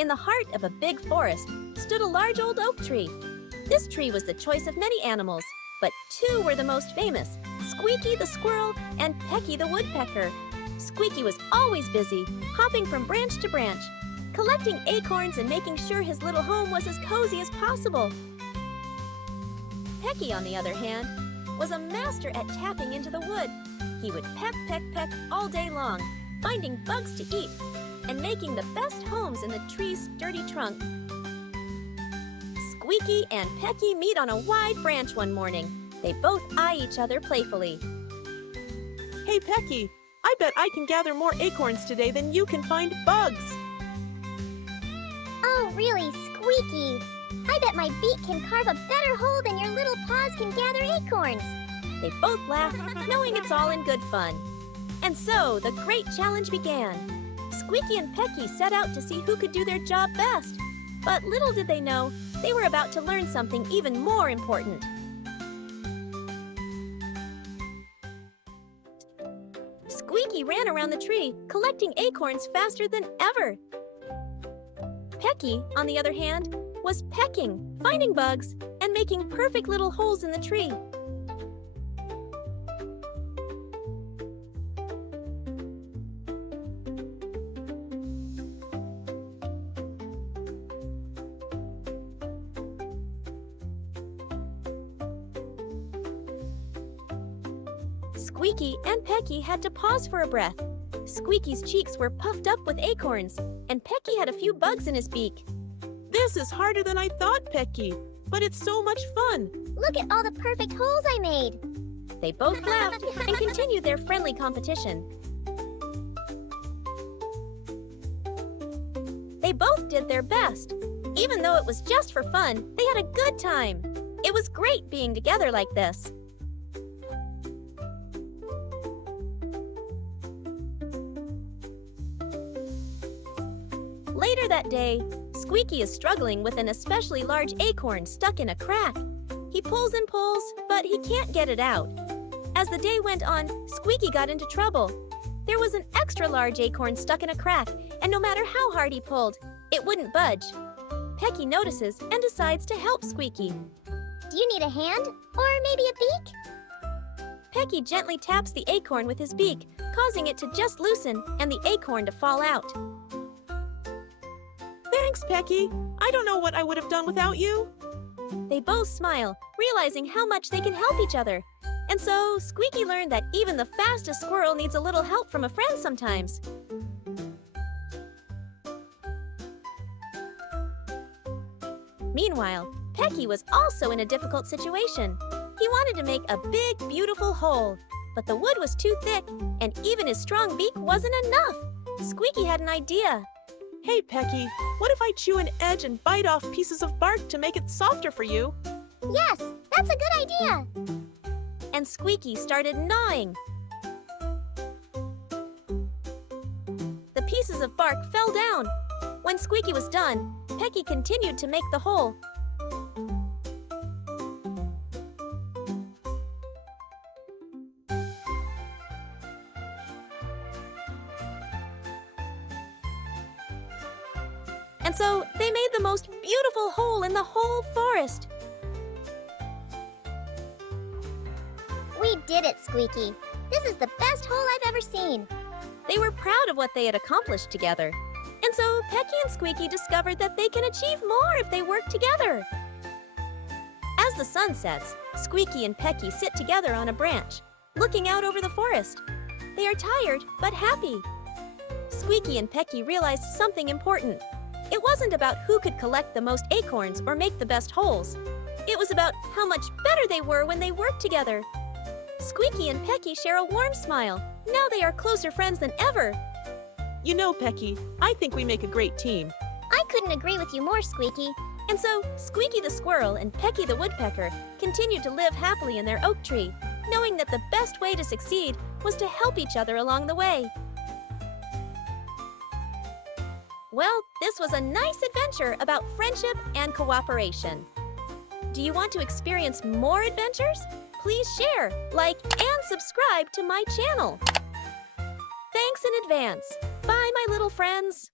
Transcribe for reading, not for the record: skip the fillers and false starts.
In the heart of a big forest stood a large old oak tree. This tree was the choice of many animals, but two were the most famous, Squeaky the squirrel and Pecky the woodpecker. Squeaky was always busy, hopping from branch to branch, collecting acorns and making sure his little home was as cozy as possible. Pecky, on the other hand, was a master at tapping into the wood. He would peck, peck, peck all day long, finding bugs to eat and making the best homes in the tree's sturdy trunk. Squeaky and Pecky meet on a wide branch one morning. They both eye each other playfully. Hey, Pecky, I bet I can gather more acorns today than you can find bugs. Oh, really, Squeaky? I bet my beak can carve a better hole than your little paws can gather acorns. They both laugh, knowing it's all in good fun. And so the great challenge began. Squeaky and Pecky set out to see who could do their job best. But little did they know, they were about to learn something even more important. Squeaky ran around the tree, collecting acorns faster than ever. Pecky, on the other hand, was pecking, finding bugs, and making perfect little holes in the tree. Squeaky and Pecky had to pause for a breath. Squeaky's cheeks were puffed up with acorns, and Pecky had a few bugs in his beak. This is harder than I thought, Pecky, but it's so much fun. Look at all the perfect holes I made. They both laughed and continued their friendly competition. They both did their best. Even though it was just for fun, they had a good time. It was great being together like this. Later that day, Squeaky is struggling with an especially large acorn stuck in a crack. He pulls and pulls, but he can't get it out. As the day went on, Squeaky got into trouble. There was an extra large acorn stuck in a crack, and no matter how hard he pulled, it wouldn't budge. Pecky notices and decides to help Squeaky. Do you need a hand? Or maybe a beak? Pecky gently taps the acorn with his beak, causing it to just loosen and the acorn to fall out. Thanks, Pecky. I don't know what I would have done without you. They both smile, realizing how much they can help each other. And so, Squeaky learned that even the fastest squirrel needs a little help from a friend sometimes. Meanwhile, Pecky was also in a difficult situation. He wanted to make a big, beautiful hole, but the wood was too thick, and even his strong beak wasn't enough. Squeaky had an idea. Hey, Pecky, what if I chew an edge and bite off pieces of bark to make it softer for you? Yes, that's a good idea. And Squeaky started gnawing. The pieces of bark fell down. When Squeaky was done, Pecky continued to make the hole. And so they made the most beautiful hole in the whole forest. We did it, Squeaky. This is the best hole I've ever seen. They were proud of what they had accomplished together. And so Pecky and Squeaky discovered that they can achieve more if they work together. As the sun sets, Squeaky and Pecky sit together on a branch, looking out over the forest. They are tired, but happy. Squeaky and Pecky realized something important. It wasn't about who could collect the most acorns or make the best holes. It was about how much better they were when they worked together. Squeaky and Pecky share a warm smile. Now they are closer friends than ever. You know, Pecky, I think we make a great team. I couldn't agree with you more, Squeaky. And so, Squeaky the squirrel and Pecky the woodpecker continued to live happily in their oak tree, knowing that the best way to succeed was to help each other along the way. Well, this was a nice adventure about friendship and cooperation. Do you want to experience more adventures? Please share, like, and subscribe to my channel. Thanks in advance. Bye, my little friends.